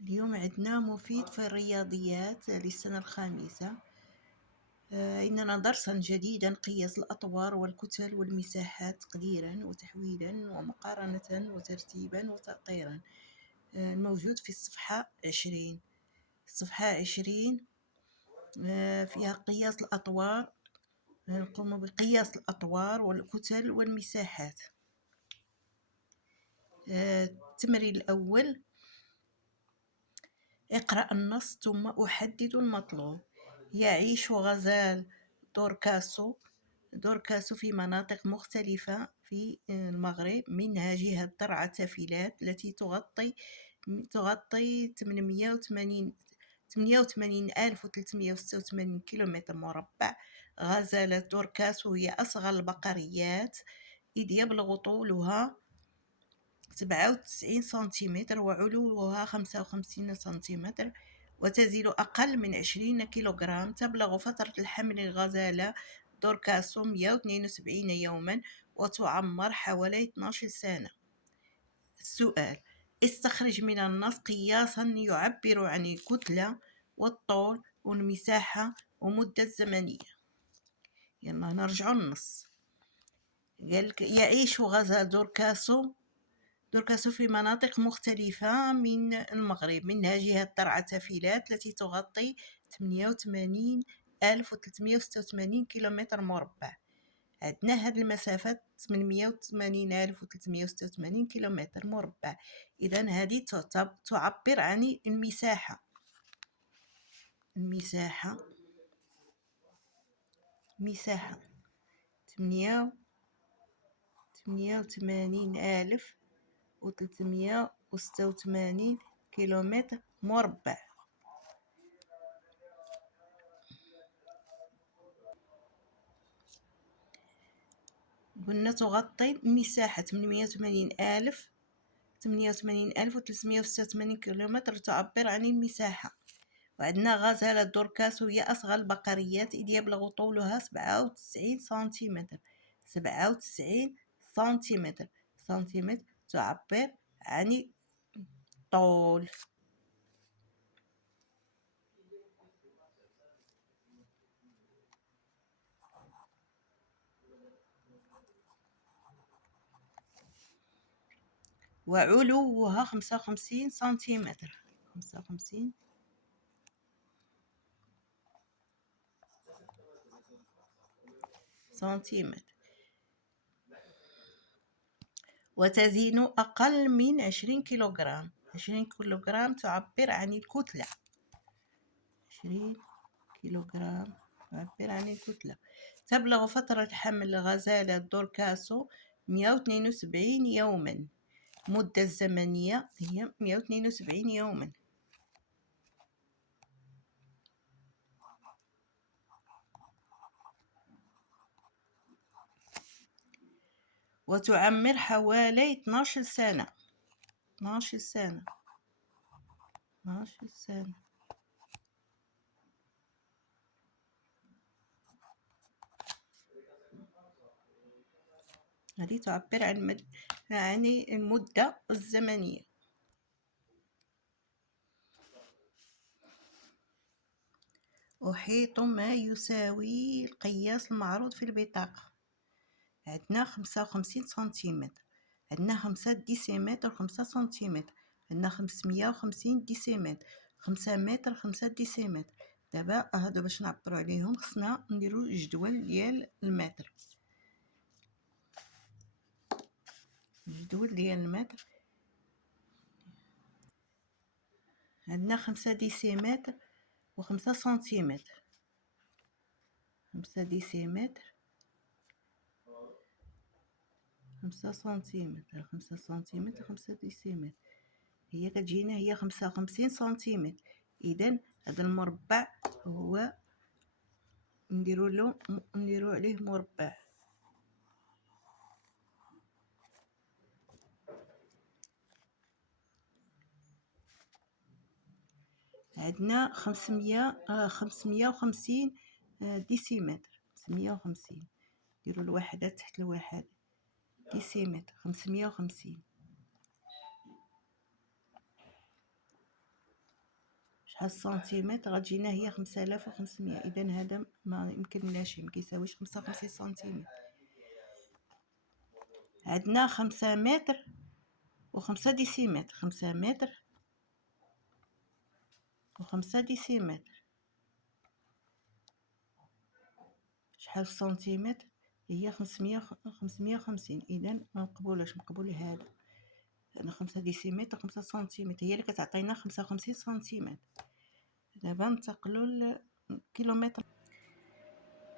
اليوم عندنا مفيد في الرياضيات للسنة الخامسة. عندنا درسا جديدا: قياس الأطوار والكتل والمساحات تقديرا وتحويلا ومقارنة وترتيبا وتأطيرا. الموجود في الصفحة 20. الصفحة 20 فيها قياس الأطوار. نقوم بقياس الأطوار والكتل والمساحات. التمرين الأول: اقرأ النص ثم أحدد المطلوب. يعيش غزال دوركاسو في مناطق مختلفة في المغرب، منها جهة درعا تافيلات التي تغطي 88,386 كيلومتر مربع. غزالة دوركاسو هي أصغر البقريات، إذ يبلغ طولها 97 سنتيمتر وعلوها 55 سنتيمتر، وتزن أقل من 20 كيلوغرام. تبلغ فترة الحمل للغزالة دوركاسو 172 يوما، وتعمر حوالي 12 سنة. السؤال: استخرج من النص قياسا يعبر عن الكتلة والطول والمساحة ومدة زمنية. يلا نرجع النص. قالك يعيش غزال دوركاسو في مناطق مختلفة من المغرب، منها جهة درعا تافيلات التي تغطي 88,386 كيلومتر مربع. عندنا هاد المسافة 88,386 كيلومتر مربع، إذن هذه تعبر عن المساحة. 88,386 كيلومتر مربع. قلنا تغطي المساحة 88,386 كيلومتر، تعبر عن المساحة. وعندنا غزالة دوركاسو هي أصغر البقريات، إذ يبلغ طولها 97 سنتيمتر. 97 سنتيمتر تعبر عن الطول. وعلوها 55 سنتيمتر. 55 سنتيمتر، وتزن أقل من 20 كيلوغرام. 20 كيلوغرام تعبر عن الكتلة. 20 كيلوغرام تعبر عن الكتلة. تبلغ فترة حمل غزالة دوركاسو 172 يوما. المدة الزمنية هي 172 يوما. وتعمر حوالي 12 سنة. 12 سنة. هذه تعبر عن المدة الزمنية. أحيط ما يساوي القياس المعروض في البطاقة. عندنا 55 سنتيمتر، عندنا 5 ديسيمتر، 5 سنتيمتر، عندنا 550 ديسيمتر، 5 متر، 5 ديسيمتر. دابا هادو باش نعبرو عليهم خصنا نديرو جدول ديال المتر. عندنا 5 ديسيمتر و5 سنتيمتر. 5 ديسيمتر، 5 سنتيمتر، 5 سنتيمتر، 5 ديسيمتر. هي كتجينا هي 55 سنتيمتر. اذا هذا المربع هو نديرو عليه مربع. عندنا 550 ديسيمتر. 550 نديرو الوحدة تحت الوحدة. ديسيمتر 550. شحال سنتيمتر غتجينا هي 5500. اذا هذا ما يمكنناش، ما كيساويش 55 سنتيمتر. عندنا 5 متر و5 ديسيمتر. 5 متر و5 ديسيمتر شحال في سنتيمتر؟ هي 550. اذا ما مقبولاش، مقبول هذا. هذا 5 ديسيمتر 5 سنتيمتر هي اللي كتعطينا 55 سنتيمتر. دابا ننتقلوا للكيلومتر.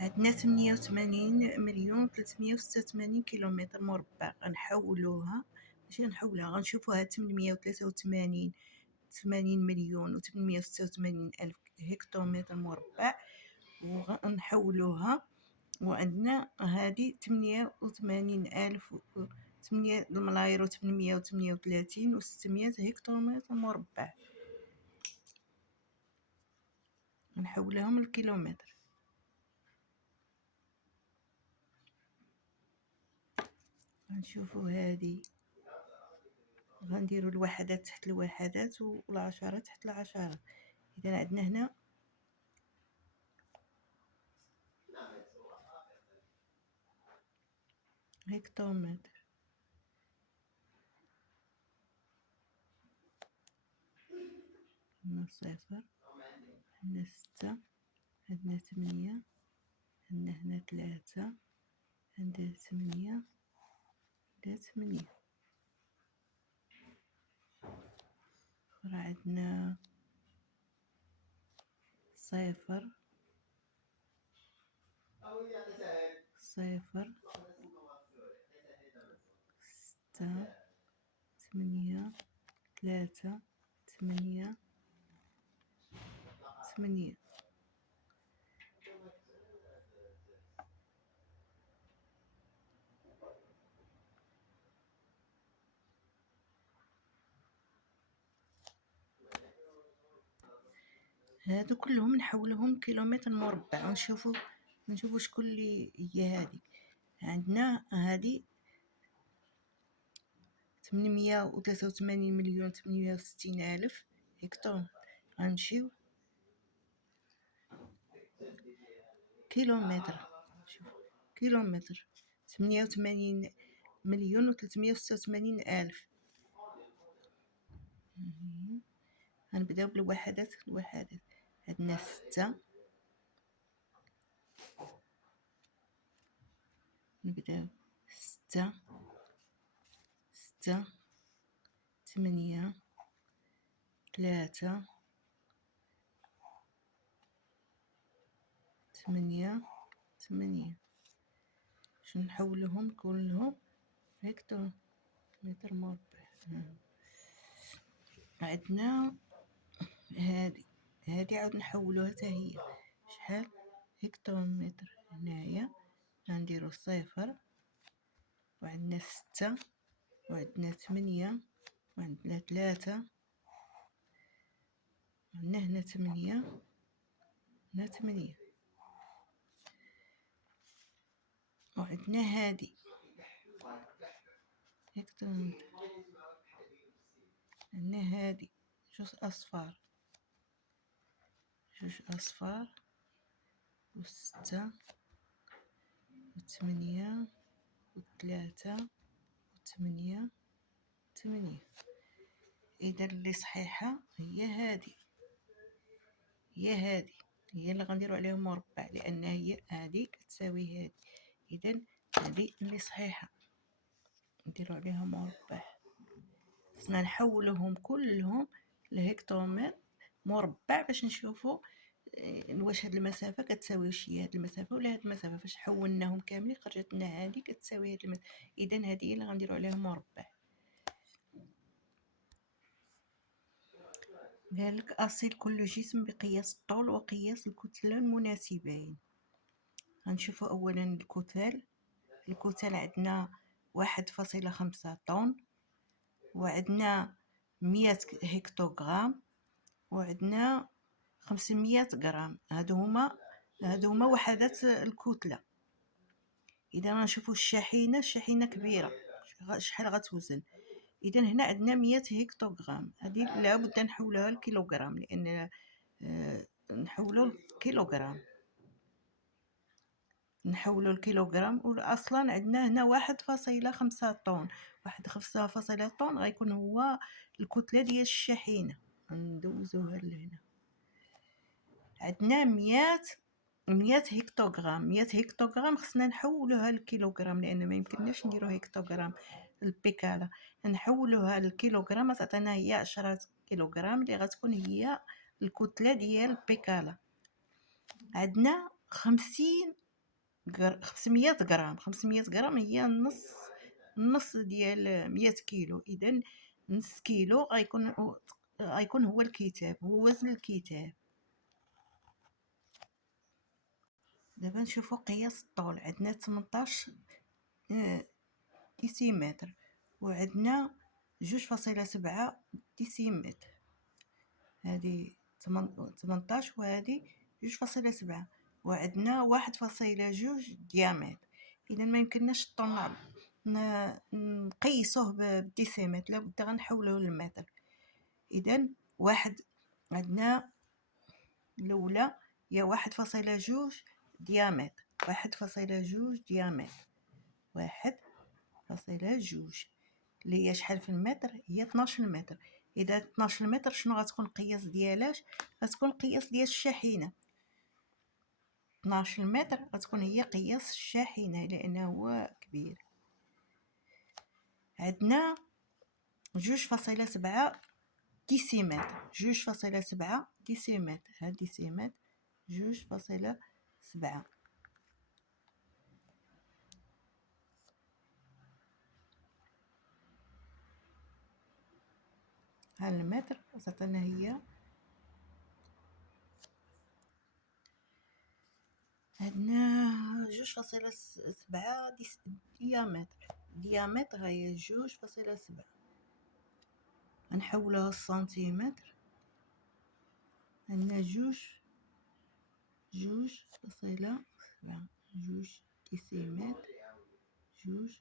عندنا 88,386 كيلومتر مربع. غنحولوها، ماشي غنحولها، غنشوفوها 883 80 مليون و886 ألف هكتومتر مربع، وغنحولوها. وعندنا هذه 88,838 و600 هكتومتر مربع. نحولهم للكيلومتر. غنشوفوا هذه، غنديروا الوحدات تحت الوحدات والعشرات تحت العشرات. اذا عندنا هنا هكتومتر، هنا 0، هنا 6، عندنا 8، عندنا هنا 3، عندنا 8، عندنا 8. أخرى عندنا 0، 0، 6، 8، 3، 8، 8. هادو كلهم نحولهم كيلومتر مربع ونشوفوا شكون اللي هي هذه. عندنا هذه 883,860,000 هكتومتر. غنمشيو كيلومتر. شوف كيلومتر 88,386,000. غنبداو بالوحدات. الوحدات عندنا 6، نبداو 6، 6، 8، 3، 8، 8. باش نحولهم كلهم هكتومتر مربع. عندنا هذه عاود نحولوها حتى هي شحال هكتومتر. هنايا غنديرو 0، وعندنا 6، وعندنا 8، وعندنا 3، وعندنا هنا 8، هنا 8. وعندنا هذه هكتومتر. عندنا هذه جوج أصفار، جوج أصفار، و6، و8، و3، و8، 8. إذا اللي صحيحة هي هذه، هي اللي غنديرو عليها مربع، لأن هي هذه كتساوي هذه. إذا هذه اللي صحيحة، نديرو عليها مربع. خصنا نحولوهم كلهم لهكتومتر مربع باش نشوفوا واش هاد المسافه كتساوي شي هاد المسافه ولا هاد المسافه. فاش حولناهم كاملين خرجت لنا هذه كتساوي هاد المسافه. اذا هذه هي اللي غنديروا عليها مربع. قالك اصل كل جسم بقياس الطول وقياس الكتله المناسبين. غنشوفوا اولا الكتل عندنا 1.5 طن، وعندنا 100 هكتوغرام، وعندنا 500 غرام. هادو هما وحدات الكتله. اذا غنشوفوا الشاحنه كبيره، شحال غتوزن. إذا هنا عندنا 100 هكتوغرام، هذه لابد نحولها لكيلوغرام، لأن نحولو الكيلوغرام، نحولو الكيلوغرام. واصلا عندنا هنا 1.5 طن، 1.5 طن غيكون هو الكتله ديال الشحينه. ندوزوها لهنا، عندنا 100 هكتوغرام. 100 هكتوغرام خصنا نحولوها للكيلوغرام، لان ما يمكنناش نديرو هكتوغرام البيكالا، نحولوها للكيلوغرام. تعطينا هي 10 كيلوغرام اللي غتكون هي الكتله ديال البيكالا. عندنا 500 غرام. 500 غرام هي النص ديال 100 كيلو. اذا نص كيلو غيكون هو الكتاب، هو وزن الكتاب. دابا نشوفوا قياس الطول. عندنا 18 ديسيمتر، وعندنا 2.7 ديسيمتر. هذه 18 وهذه 2.7، وعندنا 1.2 ديامتر. اذا ما يمكنناش الطن نقيسوه بالديسيمتر، لابد غنحولوه للمتر. اذا واحد، عندنا الاولى هي 1.2 ديامتر، 1.2 ديامتر، 1.2 اللي هي شحال في المتر؟ هي 12 متر. اذا 12 متر شنو غتكون القياس ديالاش؟ غتكون القياس ديال الشاحنه. 12 متر غتكون هي قياس الشاحنه لانه هو كبير. عندنا 2.7 ديسيمتر، 2.7 ديسيمتر، ها ديسيمتر 2.7. ها المتر تعطينا هي. عندنا 2.7 ديامتر. ديامتر هي 2.7. نحولها للسنتيمتر. عندنا 2.7 ديسيمتر، 2.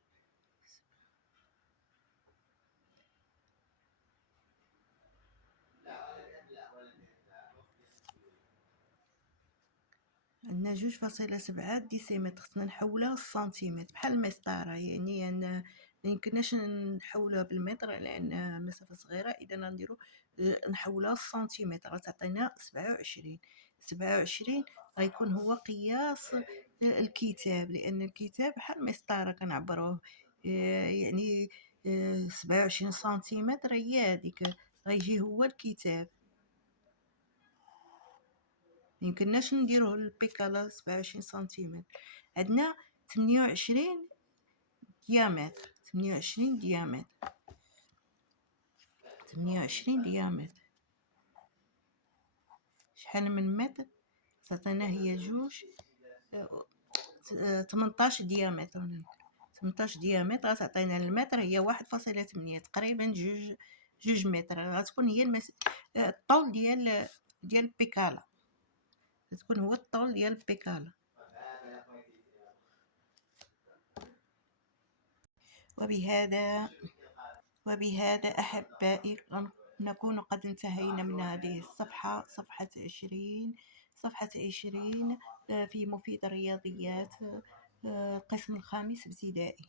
عندنا 2.7 ديسيمتر، خصنا نحولها للسنتيمتر بحال المسطره. يعني أن ما يمكنناش نحولوها بالمتر لان مسافه صغيره. اذا غنديرو نحولوها للسنتيمتر، غتعطينا 27. 27 غيكون هو قياس الكتاب، لان الكتاب بحال المسطره كنعبروه. يعني 27 سنتيمتر هي هذيك، غيجي هو الكتاب. ميمكنناش نديروه البيكالا 27 سنتيمتر. عندنا 28 ديامتر، 28 ديامتر، 28 ديامتر. شحال من متر؟ تعطينا هي 18 ديامتر. 18 ديامتر غتعطينا المتر هي 1.8، تقريبا 2 متر. غتكون هي الطول ديال البيكالا، تكون هو الطول ديال البيكالا. وبهذا أحبائي نكون قد انتهينا من هذه الصفحة، صفحة 20 في مفيد الرياضيات، القسم الخامس ابتدائي.